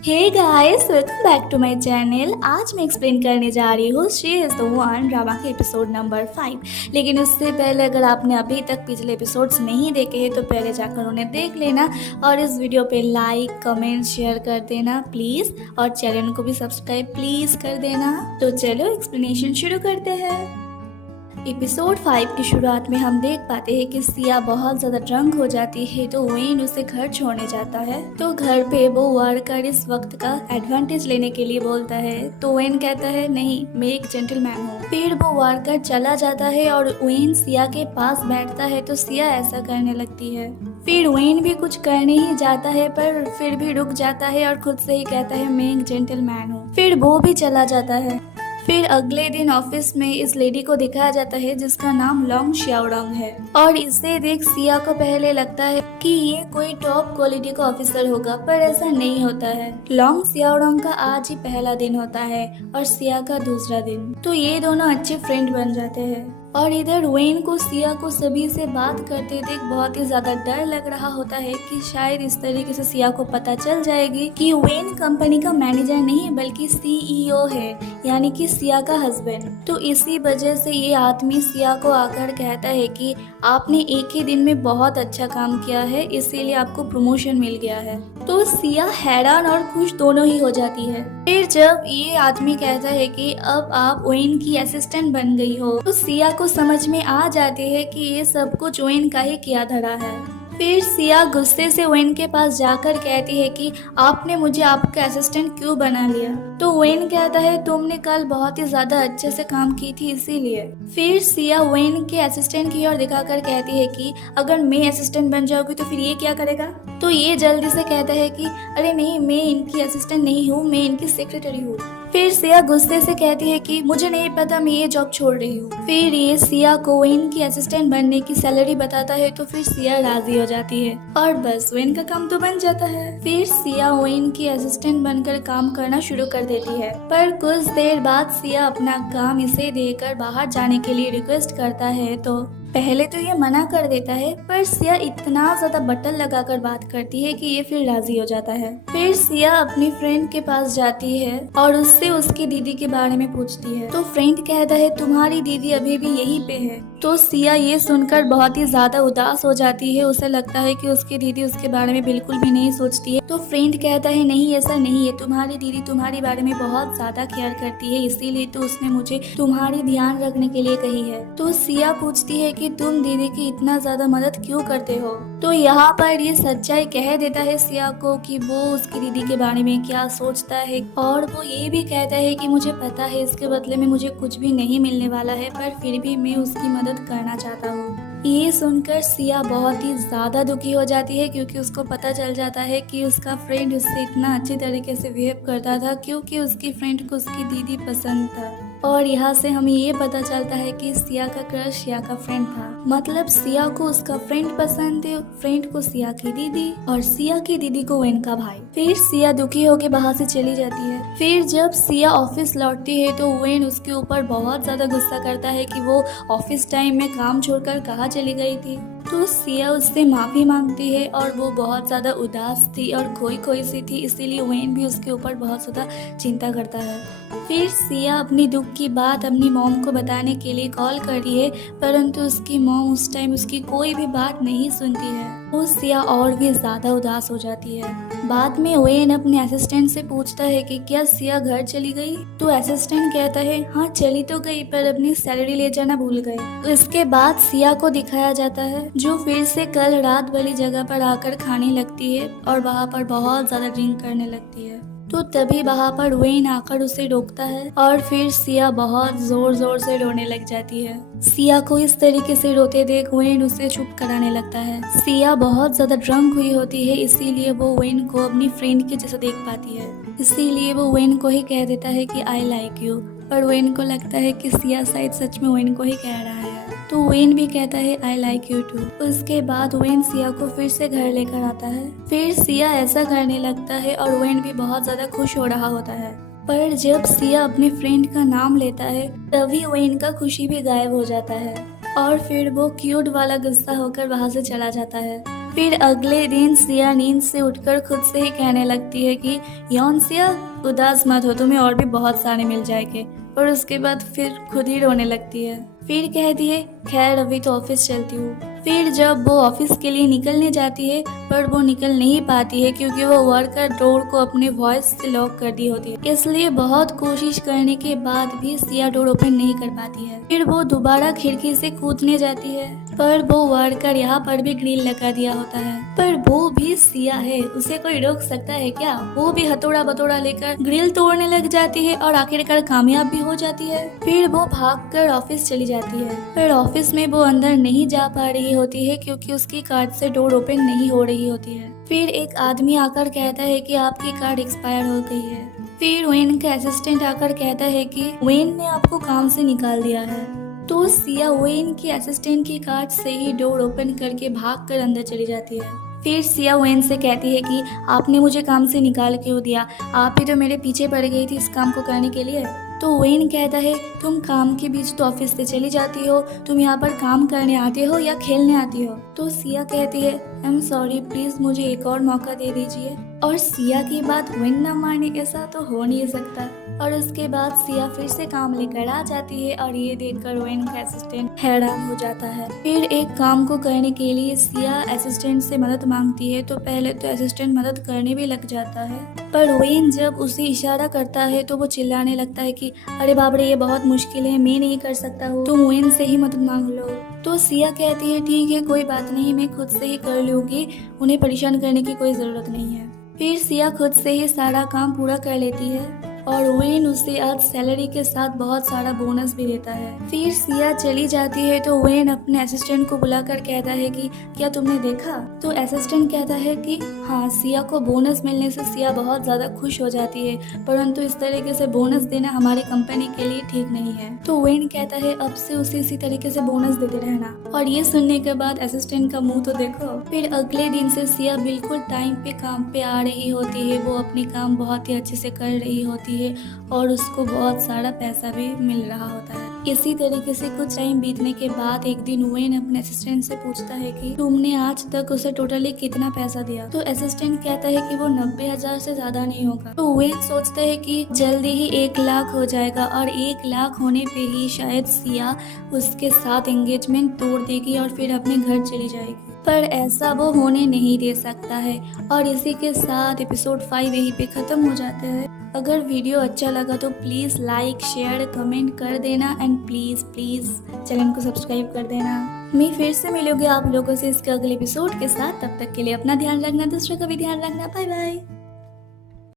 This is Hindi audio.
Hey guys, welcome back to my channel. आज मैं एक्सप्लेन करने जा रही हूँ she is the one drama के एपिसोड नंबर 5। लेकिन उससे पहले अगर आपने अभी तक पिछले एपिसोड्स नहीं देखे हैं तो पहले जाकर उन्हें देख लेना और इस वीडियो पे लाइक कमेंट शेयर कर देना प्लीज़, और चैनल को भी सब्सक्राइब प्लीज़ कर देना। तो चलो एक्सप्लेनेशन शुरू करते हैं। एपिसोड 5 की शुरुआत में हम देख पाते हैं कि सिया बहुत ज़्यादा ड्रंक हो जाती है तो वेन उसे घर छोड़ने जाता है। तो घर पे वो वर्कर इस वक्त का एडवांटेज लेने के लिए बोलता है तो वेन कहता है नहीं, मैं एक जेंटलमैन हूँ। फिर वो वर्कर चला जाता है और वेन सिया के पास बैठता है तो सिया ऐसा करने लगती है। फिर वेन भी कुछ करने ही जाता है पर फिर भी रुक जाता है और खुद से ही कहता है मैं एक जेंटलमैन हूँ। फिर वो भी चला जाता है। फिर अगले दिन ऑफिस में इस लेडी को दिखाया जाता है जिसका नाम लॉन्ग श्याओडोंग है, और इसे देख सिया को पहले लगता है कि ये कोई टॉप क्वालिटी का ऑफिसर होगा, पर ऐसा नहीं होता है। लॉन्ग श्याओडोंग का आज ही पहला दिन होता है और सिया का दूसरा दिन, तो ये दोनों अच्छे फ्रेंड बन जाते हैं। और इधर वेन को सिया को सभी से बात करते देख बहुत ही ज्यादा डर लग रहा होता है कि शायद इस तरीके से सिया को पता चल जाएगी कि वेन कंपनी का मैनेजर नहीं बल्कि सीईओ है, यानी कि सिया का हस्बैंड। तो इसी वजह से ये आदमी सिया को आकर कहता है कि आपने एक ही दिन में बहुत अच्छा काम किया है, इसीलिए आपको प्रमोशन मिल गया है। तो सिया हैरान और खुश दोनों ही हो जाती है। फिर जब ये आदमी कहता है कि अब आप वेन की असिस्टेंट बन गई हो तो सिया को समझ में आ जाती है कि ये सब कुछ वेन का ही किया धरा है। फिर सिया गुस्से से वेन के पास जाकर कहती है कि आपने मुझे आपका असिस्टेंट क्यों बना लिया। तो वेन कहता है तुमने कल बहुत ही ज्यादा अच्छे से काम की थी इसीलिए। फिर सिया वेन के असिस्टेंट की ओर दिखाकर कहती है कि अगर मैं असिस्टेंट बन जाऊंगी तो फिर ये क्या करेगा। तो ये जल्दी से कहता है कि अरे नहीं, मैं इनकी असिस्टेंट नहीं हूँ, मैं इनकी सेक्रेटरी हूँ। फिर सिया गुस्से से कहती है कि मुझे नहीं पता, मैं ये जॉब छोड़ रही हूँ। फिर ये सिया को वेन की असिस्टेंट बनने की सैलरी बताता है तो फिर सिया राजी हो जाती है और बस वेन का काम तो बन जाता है। फिर सिया वेन की असिस्टेंट बनकर काम करना शुरू कर देती है, पर कुछ देर बाद सिया अपना काम इसे देकर बाहर जाने के लिए रिक्वेस्ट करता है तो पहले तो ये मना कर देता है, पर सिया इतना ज्यादा बटन लगाकर बात करती है कि ये फिर राजी हो जाता है। फिर सिया अपनी फ्रेंड के पास जाती है और उससे उसकी दीदी के बारे में पूछती है। तो फ्रेंड कहता है तुम्हारी दीदी अभी भी यहीं पे है। तो सिया ये सुनकर बहुत ही ज्यादा उदास हो जाती है, उसे लगता है कि उसकी दीदी उसके बारे में बिल्कुल भी नहीं सोचती है। तो फ्रेंड कहता है नहीं, ऐसा नहीं है, तुम्हारी दीदी तुम्हारे बारे में बहुत ज्यादा केयर करती है, इसीलिए तो उसने मुझे तुम्हारी ध्यान रखने के लिए कही है। तो सिया पूछती है कि तुम दीदी की इतना ज्यादा मदद क्यों करते हो। तो यहाँ पर ये सच्चाई कह देता है सिया को कि वो उसकी दीदी के बारे में क्या सोचता है, और वो ये भी कहता है कि मुझे पता है इसके बदले में मुझे कुछ भी नहीं मिलने वाला है, पर फिर भी मैं उसकी मदद करना चाहता हूँ। ये सुनकर सिया बहुत ही ज्यादा दुखी हो जाती है क्योंकि उसको पता चल जाता है कि उसका फ्रेंड उससे इतना अच्छी तरीके से बिहेव करता था क्योंकि उसकी फ्रेंड को उसकी दीदी पसंद था। और यहाँ से हमें ये पता चलता है कि सिया का क्रश सिया का फ्रेंड था, मतलब सिया को उसका फ्रेंड पसंद है, फ्रेंड को सिया की दीदी और सिया की दीदी को वेन का भाई। फिर सिया दुखी होकर वहाँ से चली जाती है। फिर जब सिया ऑफिस लौटती है तो वेन उसके ऊपर बहुत ज्यादा गुस्सा करता है कि वो ऑफिस टाइम में काम छोड़कर कहाँ चली गई थी। तो सिया उससे माफी मांगती है और वो बहुत ज्यादा उदास थी और खोई खोई सी थी, इसीलिए वेन भी उसके ऊपर बहुत ज्यादा चिंता करता है। फिर सिया अपनी दुख की बात अपनी मॉम को बताने के लिए कॉल करी है, परंतु उसकी मॉम उस टाइम उसकी कोई भी बात नहीं सुनती है। तो सिया और भी ज्यादा उदास हो जाती है। बाद में वेन अपने असिस्टेंट से पूछता है कि क्या सिया घर चली गई। तो असिस्टेंट कहता है हाँ चली तो गई, पर अपनी सैलरी ले जाना भूल गए। तो इसके बाद सिया को दिखाया जाता है जो फिर से कल रात वाली जगह पर आकर खाने लगती है और वहाँ पर बहुत ज्यादा ड्रिंक करने लगती है। तो तभी वहाँ पर वेन आकर उसे रोकता है और फिर सिया बहुत जोर जोर से रोने लग जाती है। सिया को इस तरीके से रोते देख वेन उसे चुप कराने लगता है। सिया बहुत ज्यादा ड्रंक हुई होती है, इसीलिए वो वेन को अपनी फ्रेंड के जैसा देख पाती है, इसीलिए वो वेन को ही कह देता है कि आई लाइक यू। पर वेन को लगता है कि सिया शायद सच में वेन को ही कह रहा है, तो वेन भी कहता है आई लाइक यू टू। उसके बाद वेन सिया को फिर से घर लेकर आता है। फिर सिया ऐसा करने लगता है और वेन भी बहुत ज्यादा खुश हो रहा होता है। पर जब सिया अपने फ्रेंड का नाम लेता है तभी वेन का खुशी भी गायब हो जाता है और फिर वो क्यूट वाला गुस्सा होकर वहाँ से चला जाता है। फिर अगले दिन सिया नींद से उठकर खुद से ही कहने लगती है कि यौन सिया, उदास मत हो, तुम्हें और भी बहुत सारे मिल जाएंगे। और उसके बाद फिर खुद ही रोने लगती है। फिर कहती है खैर अभी तो ऑफिस चलती हूँ। फिर जब वो ऑफिस के लिए निकलने जाती है पर वो निकल नहीं पाती है क्योंकि वो वर्कर डोर को अपने वॉइस से लॉक कर दी होती है, इसलिए बहुत कोशिश करने के बाद भी सिया डोर ओपन नहीं कर पाती है। फिर वो दोबारा खिड़की से कूदने जाती है पर वो वर्कर यहाँ पर भी ग्रिल लगा दिया होता है। पर वो भी सिया है, उसे कोई रोक सकता है क्या? वो भी हथौड़ा बथौड़ा लेकर ग्रिल तोड़ने लग जाती है और आखिरकार कामयाब भी हो जाती है। फिर वो भागकर ऑफिस चली जाती है पर ऑफिस में वो अंदर नहीं जा पा रही होती है क्योंकि उसकी कार्ड से डोर ओपन नहीं हो रही होती है। फिर एक आदमी आकर कहता है कि आपकी कार्ड एक्सपायर हो गई है। फिर वेन का असिस्टेंट आकर कहता है कि वेन ने आपको काम से निकाल दिया है। तो सिया वेन की असिस्टेंट की कार्ड से ही डोर ओपन करके भागकर अंदर चली जाती है। फिर सिया वेन से कहती है कि आपने मुझे काम से निकाल क्यों दिया? आप ही तो मेरे पीछे पड़ गई थी इस काम को करने के लिए। तो वेन कहता है तुम काम के बीच तो ऑफिस से चली जाती हो, तुम यहाँ पर काम करने आते हो या खेलने आती हो? तो सिया कहती है आई एम सॉरी, प्लीज मुझे एक और मौका दे दीजिए। और सिया की बात वेन न माने ऐसा तो हो नहीं सकता। और उसके बाद सिया फिर से काम लेकर आ जाती है और ये देखकर वेन का असिस्टेंट हैरान हो जाता है। फिर एक काम को करने के लिए सिया असिस्टेंट से मदद मांगती है तो पहले तो असिस्टेंट मदद करने भी लग जाता है, पर वेन जब उसे इशारा करता है तो वो चिल्लाने लगता है कि अरे बाप रे, ये बहुत मुश्किल है, मैं नहीं कर सकता हूँ, तुम वेन से ही मदद मांग लो। तो सिया कहती है ठीक है कोई बात नहीं, मैं खुद से ही कर लूंगी, उन्हें परेशान करने की कोई जरूरत नहीं है। फिर सिया खुद से ही सारा काम पूरा कर लेती है और वेन उसे आज सैलरी के साथ बहुत सारा बोनस भी देता है। फिर सिया चली जाती है तो वेन अपने असिस्टेंट को बुलाकर कहता है कि क्या तुमने देखा? तो असिस्टेंट कहता है कि हाँ, सिया को बोनस मिलने से सिया बहुत ज्यादा खुश हो जाती है, परंतु इस तरीके से बोनस देना हमारी कंपनी के लिए ठीक नहीं है। तो वेन कहता है अब से उसे इसी तरीके से बोनस देते रहना। और ये सुनने के बाद असिस्टेंट का मुंह तो देखो। फिर अगले दिन से सिया बिल्कुल टाइम पे काम पे आ रही होती है, वो अपनी काम बहुत ही अच्छे से कर रही होती है और उसको बहुत सारा पैसा भी मिल रहा होता है। इसी तरीके से कुछ टाइम बीतने के बाद एक दिन वेन अपने असिस्टेंट से पूछता है कि तुमने आज तक उसे टोटली कितना पैसा दिया? तो असिस्टेंट कहता है कि वो 90,000 से ज्यादा नहीं होगा। तो वेन सोचता है कि जल्दी ही 1 लाख हो जाएगा और 1 लाख होने पे ही शायद सिया उसके साथ एंगेजमेंट तोड़ देगी और फिर अपने घर चली जाएगी। पर ऐसा वो होने नहीं दे सकता है। और इसी के साथ एपिसोड 5 यहीं पे खत्म हो जाते हैं। अगर वीडियो अच्छा लगा तो प्लीज़ लाइक शेयर कमेंट कर देना एंड प्लीज़ चैनल को सब्सक्राइब कर देना। मैं फिर से मिलूंगी आप लोगों से इसके अगले एपिसोड के साथ। तब तक के लिए अपना ध्यान रखना, दूसरों का भी ध्यान रखना। Bye bye.